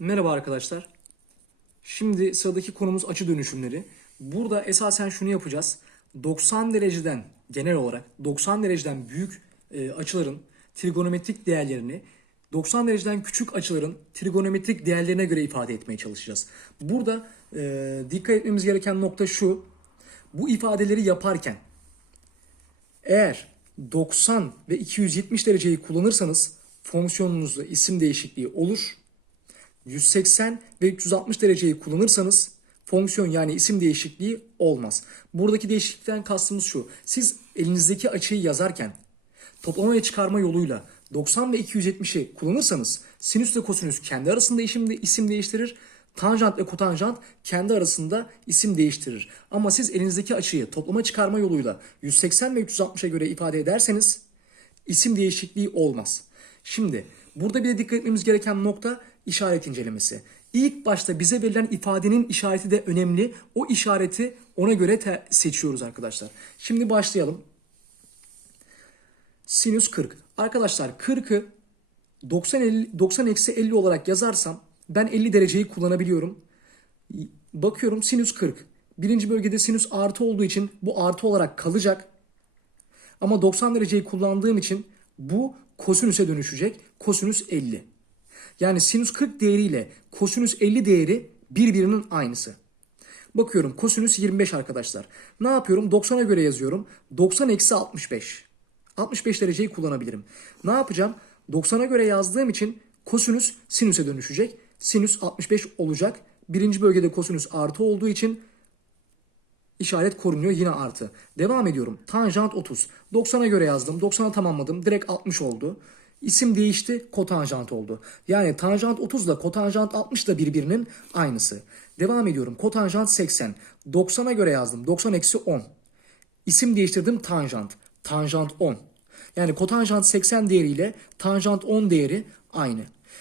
Merhaba arkadaşlar. Şimdi sıradaki konumuz açı dönüşümleri. Burada esasen şunu yapacağız. 90 dereceden genel olarak 90 dereceden büyük e, açıların trigonometrik değerlerini 90 dereceden küçük açıların trigonometrik değerlerine göre ifade etmeye çalışacağız. Burada e, dikkat etmemiz gereken nokta şu. Bu ifadeleri yaparken eğer 90 ve 270 dereceyi kullanırsanız fonksiyonunuzda isim değişikliği olur. 180 ve 360 dereceyi kullanırsanız fonksiyon yani isim değişikliği olmaz. Buradaki değişiklikten kastımız şu. Siz elinizdeki açıyı yazarken toplama çıkarma yoluyla 90 ve 270'i kullanırsanız sinüs ve kosinüs kendi arasında isim, isim değiştirir. Tanjant ve kotanjant kendi arasında isim değiştirir. Ama siz elinizdeki açıyı toplama çıkarma yoluyla 180 ve 360'a göre ifade ederseniz isim değişikliği olmaz. Şimdi burada bir de dikkat etmemiz gereken nokta işaret incelemesi. İlk başta bize verilen ifadenin işareti de önemli. O işareti ona göre seçiyoruz arkadaşlar. Şimdi başlayalım. Sinüs 40. Arkadaşlar 40'ı 90 50 90 eksi 50 olarak yazarsam ben 50 dereceyi kullanabiliyorum. Bakıyorum sinüs 40. Birinci bölgede sinüs artı olduğu için bu artı olarak kalacak. Ama 90 dereceyi kullandığım için bu kosinüse dönüşecek. Kosinüs 50. Yani sinüs 40 değeriyle kosinüs 50 değeri birbirinin aynısı. Bakıyorum kosinüs 25 arkadaşlar. Ne yapıyorum? 90'a göre yazıyorum. 90 eksi 65. 65 dereceyi kullanabilirim. Ne yapacağım? 90'a göre yazdığım için kosinüs sinüse dönüşecek. Sinüs 65 olacak. Birinci bölgede kosinüs artı olduğu için işaret korunuyor yine artı. Devam ediyorum. Tanjant 30. 90'a göre yazdım. 90'a tamamladım. Direkt 60 oldu. İsim değişti. Kotanjant oldu. Yani tanjant 30 ile kotanjant 60 da birbirinin aynısı. Devam ediyorum. Kotanjant 80. 90'a göre yazdım. 90 eksi 10. İsim değiştirdim tanjant. Tanjant 10. Yani kotanjant 80 değeriyle tanjant 10 değeri aynı.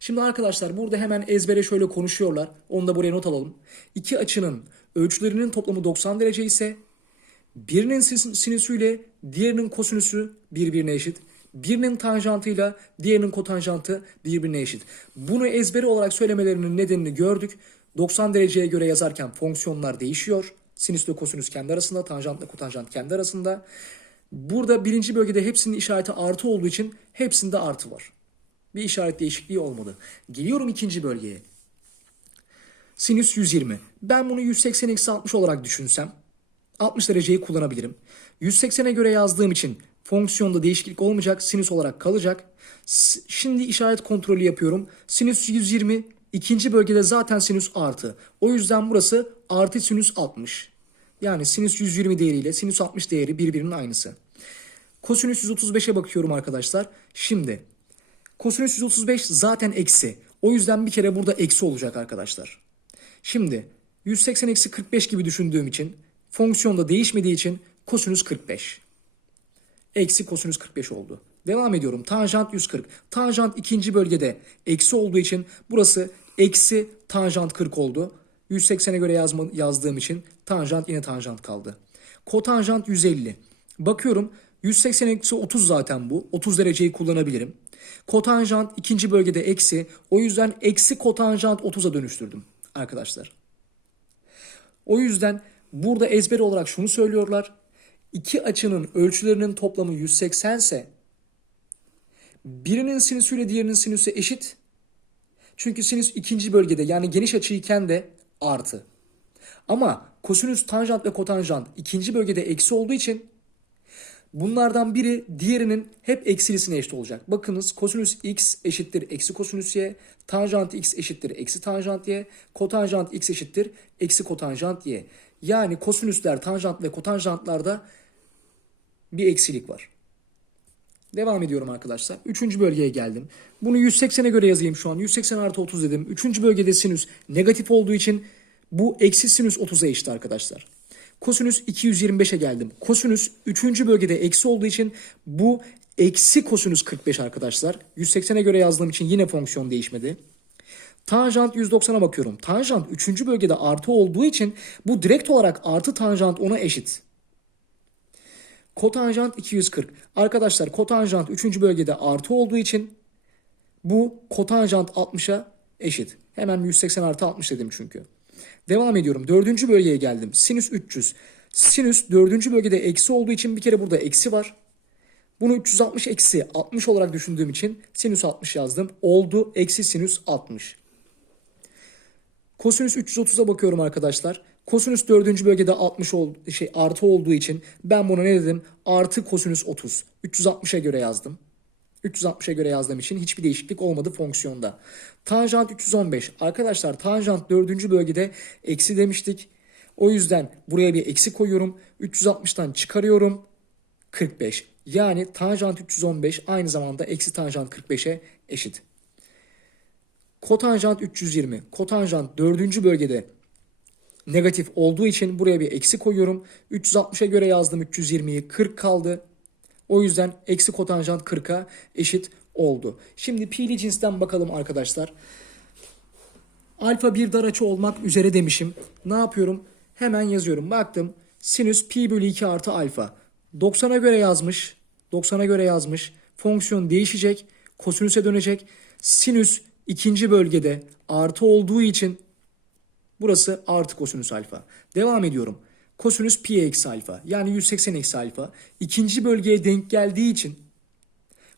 Şimdi arkadaşlar burada hemen ezbere şöyle konuşuyorlar. Onu da buraya not alalım. İki açının ölçülerinin toplamı 90 derece ise birinin sin- sinüsüyle diğerinin kosinüsü birbirine eşit. Birinin tanjantıyla diğerinin kotanjantı birbirine eşit. Bunu ezberi olarak söylemelerinin nedenini gördük. 90 dereceye göre yazarken fonksiyonlar değişiyor. Sinüs ile kosinüs kendi arasında, tanjant ile kotanjant kendi arasında. Burada birinci bölgede hepsinin işareti artı olduğu için hepsinde artı var. Bir işaret değişikliği olmadı. Geliyorum ikinci bölgeye. Sinüs 120. Ben bunu 180 eksi 60 olarak düşünsem 60 dereceyi kullanabilirim. 180'e göre yazdığım için fonksiyonda değişiklik olmayacak. Sinüs olarak kalacak. Şimdi işaret kontrolü yapıyorum. Sinüs 120 ikinci bölgede zaten sinüs artı. O yüzden burası artı sinüs 60. Yani sinüs 120 değeriyle sinüs 60 değeri birbirinin aynısı. Kosinüs 135'e bakıyorum arkadaşlar. Şimdi kosinüs 135 zaten eksi. O yüzden bir kere burada eksi olacak arkadaşlar. Şimdi 180 eksi 45 gibi düşündüğüm için fonksiyonda değişmediği için kosinüs 45. Eksi kosinüs 45 oldu. Devam ediyorum. Tanjant 140. Tanjant ikinci bölgede eksi olduğu için burası eksi tanjant 40 oldu. 180'e göre yazma, yazdığım için tanjant yine tanjant kaldı. Kotanjant 150. Bakıyorum 180 eksi 30 zaten bu. 30 dereceyi kullanabilirim. Kotanjant ikinci bölgede eksi. O yüzden eksi kotanjant 30'a dönüştürdüm arkadaşlar. O yüzden burada ezber olarak şunu söylüyorlar. İki açının ölçülerinin toplamı 180 ise birinin sinüsüyle diğerinin sinüsü eşit. Çünkü sinüs ikinci bölgede yani geniş açıyken de artı. Ama kosinüs, tanjant ve kotanjant ikinci bölgede eksi olduğu için bunlardan biri diğerinin hep eksilisine eşit olacak. Bakınız kosinüs x eşittir eksi kosinüs y, tanjant x eşittir eksi tanjant y, kotanjant x eşittir eksi kotanjant y. Yani kosinüsler, tanjant ve kotanjantlarda bir eksilik var. Devam ediyorum arkadaşlar. Üçüncü bölgeye geldim. Bunu 180'e göre yazayım şu an. 180 artı 30 dedim. Üçüncü bölgede sinüs negatif olduğu için bu eksi sinüs 30'a eşit arkadaşlar. Kosinüs 225'e geldim. Kosinüs 3. bölgede eksi olduğu için bu eksi kosinüs 45 arkadaşlar. 180'e göre yazdığım için yine fonksiyon değişmedi. Tanjant 190'a bakıyorum. Tanjant 3. bölgede artı olduğu için bu direkt olarak artı tanjant ona eşit. Kotanjant 240. Arkadaşlar kotanjant 3. bölgede artı olduğu için bu kotanjant 60'a eşit. Hemen 180 artı 60 dedim çünkü. Devam ediyorum. Dördüncü bölgeye geldim. Sinüs 300. Sinüs dördüncü bölgede eksi olduğu için bir kere burada eksi var. Bunu 360 eksi 60 olarak düşündüğüm için sinüs 60 yazdım. Oldu eksi sinüs 60. Kosinüs 330'a bakıyorum arkadaşlar. Kosinüs 4. bölgede 60 ol, şey artı olduğu için ben buna ne dedim? Artı kosinüs 30. 360'a göre yazdım. 360'a göre yazdığım için hiçbir değişiklik olmadı fonksiyonda. Tanjant 315. Arkadaşlar tanjant 4. bölgede eksi demiştik. O yüzden buraya bir eksi koyuyorum. 360'tan çıkarıyorum. 45. Yani tanjant 315 aynı zamanda eksi tanjant 45'e eşit. Kotanjant 320. Kotanjant 4. bölgede negatif olduğu için buraya bir eksi koyuyorum. 360'a göre yazdım 320'yi 40 kaldı. O yüzden eksi kotanjant 40'a eşit oldu. Şimdi pi'li cinsten bakalım arkadaşlar. Alfa bir dar açı olmak üzere demişim. Ne yapıyorum? Hemen yazıyorum. Baktım. Sinüs pi bölü 2 artı alfa. 90'a göre yazmış. 90'a göre yazmış. Fonksiyon değişecek. Kosinüse dönecek. Sinüs ikinci bölgede artı olduğu için burası artı kosinüs alfa. Devam ediyorum. Kosinüs pi eksi alfa. Yani 180 eksi alfa. ikinci bölgeye denk geldiği için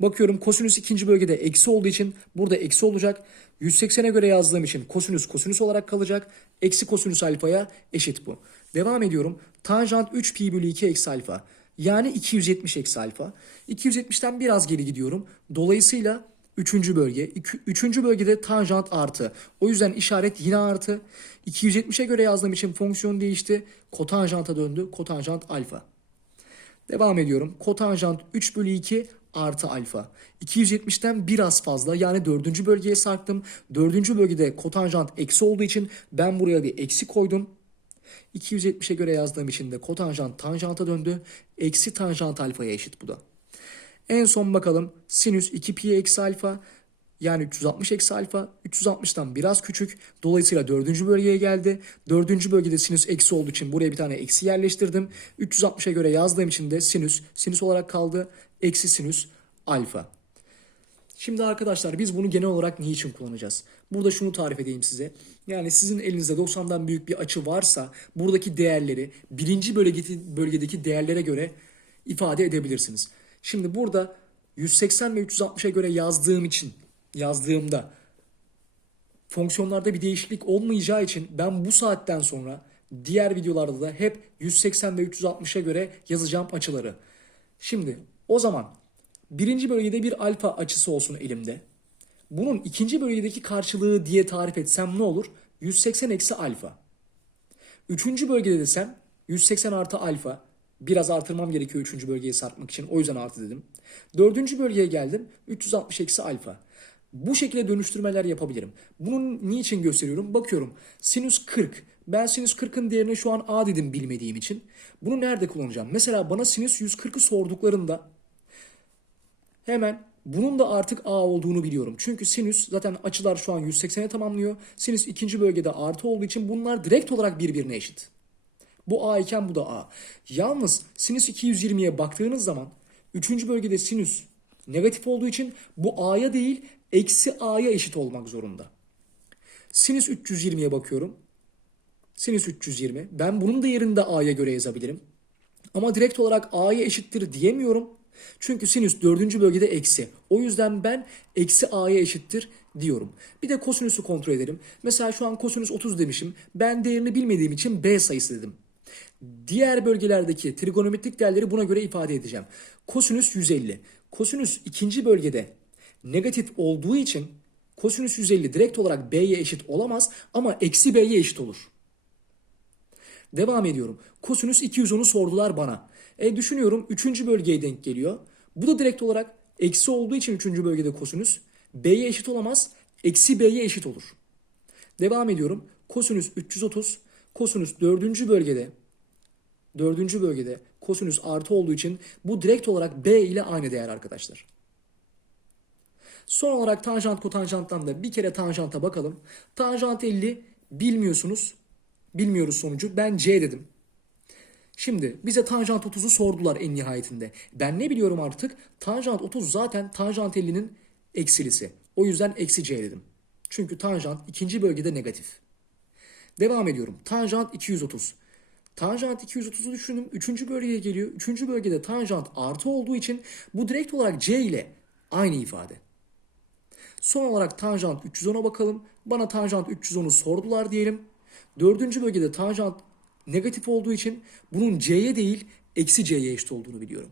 Bakıyorum kosinüs ikinci bölgede eksi olduğu için burada eksi olacak. 180'e göre yazdığım için kosinüs kosinüs olarak kalacak. Eksi kosinüs alfaya eşit bu. Devam ediyorum. Tanjant 3 pi bölü 2 eksi alfa. Yani 270 eksi alfa. 270'ten biraz geri gidiyorum. Dolayısıyla 3. bölge. 3. bölgede tanjant artı. O yüzden işaret yine artı. 270'e göre yazdığım için fonksiyon değişti. Kotanjanta döndü. Kotanjant alfa. Devam ediyorum. Kotanjant 3 bölü 2 artı alfa. 270'ten biraz fazla yani dördüncü bölgeye sarktım. Dördüncü bölgede kotanjant eksi olduğu için ben buraya bir eksi koydum. 270'e göre yazdığım için de kotanjant tanjanta döndü. Eksi tanjant alfaya eşit bu da. En son bakalım sinüs 2 pi eksi alfa yani 360 eksi alfa 360'tan biraz küçük. Dolayısıyla dördüncü bölgeye geldi. Dördüncü bölgede sinüs eksi olduğu için buraya bir tane eksi yerleştirdim. 360'a göre yazdığım için de sinüs sinüs olarak kaldı. Eksi sinüs alfa. Şimdi arkadaşlar biz bunu genel olarak ne için kullanacağız? Burada şunu tarif edeyim size. Yani sizin elinizde 90'dan büyük bir açı varsa buradaki değerleri birinci bölgedeki değerlere göre ifade edebilirsiniz. Şimdi burada 180 ve 360'a göre yazdığım için yazdığımda fonksiyonlarda bir değişiklik olmayacağı için ben bu saatten sonra diğer videolarda da hep 180 ve 360'a göre yazacağım açıları. Şimdi o zaman birinci bölgede bir alfa açısı olsun elimde. Bunun ikinci bölgedeki karşılığı diye tarif etsem ne olur? 180 eksi alfa. Üçüncü bölgede desem 180 artı alfa. Biraz artırmam gerekiyor üçüncü bölgeye sarkmak için. O yüzden artı dedim. Dördüncü bölgeye geldim. 360 eksi alfa. Bu şekilde dönüştürmeler yapabilirim. Bunu niçin gösteriyorum? Bakıyorum. Sinüs 40. Ben sinüs 40'ın değerini şu an a dedim bilmediğim için. Bunu nerede kullanacağım? Mesela bana sinüs 140'ı sorduklarında hemen bunun da artık a olduğunu biliyorum. Çünkü sinüs zaten açılar şu an 180'e tamamlıyor. Sinüs ikinci bölgede artı olduğu için bunlar direkt olarak birbirine eşit. Bu a iken bu da a. Yalnız sinüs 220'ye baktığınız zaman üçüncü bölgede sinüs negatif olduğu için bu a'ya değil eksi a'ya eşit olmak zorunda. Sinüs 320'ye bakıyorum. Sinüs 320. Ben bunun da yerinde a'ya göre yazabilirim. Ama direkt olarak a'ya eşittir diyemiyorum. Çünkü sinüs dördüncü bölgede eksi. O yüzden ben eksi a'ya eşittir diyorum. Bir de kosinüsü kontrol edelim. Mesela şu an kosinüs 30 demişim. Ben değerini bilmediğim için b sayısı dedim. Diğer bölgelerdeki trigonometrik değerleri buna göre ifade edeceğim. Kosinüs 150. Kosinüs ikinci bölgede negatif olduğu için kosinüs 150 direkt olarak b'ye eşit olamaz ama eksi b'ye eşit olur. Devam ediyorum. Kosinüs 210'u sordular bana. E düşünüyorum 3. bölgeye denk geliyor. Bu da direkt olarak eksi olduğu için 3. bölgede kosinüs b'ye eşit olamaz. Eksi b'ye eşit olur. Devam ediyorum. Kosinüs 330. Kosinüs 4. bölgede 4. bölgede kosinüs artı olduğu için bu direkt olarak b ile aynı değer arkadaşlar. Son olarak tanjant kotanjanttan da bir kere tanjanta bakalım. Tanjant 50 bilmiyorsunuz. Bilmiyoruz sonucu. Ben C dedim. Şimdi bize tanjant 30'u sordular en nihayetinde. Ben ne biliyorum artık? Tanjant 30 zaten tanjant 50'nin eksilisi. O yüzden eksi C dedim. Çünkü tanjant ikinci bölgede negatif. Devam ediyorum. Tanjant 230. Tanjant 230'u düşünün. Üçüncü bölgeye geliyor. Üçüncü bölgede tanjant artı olduğu için bu direkt olarak C ile aynı ifade. Son olarak tanjant 310'a bakalım. Bana tanjant 310'u sordular diyelim. Dördüncü bölgede tanjant negatif olduğu için bunun C'ye değil eksi C'ye eşit olduğunu biliyorum.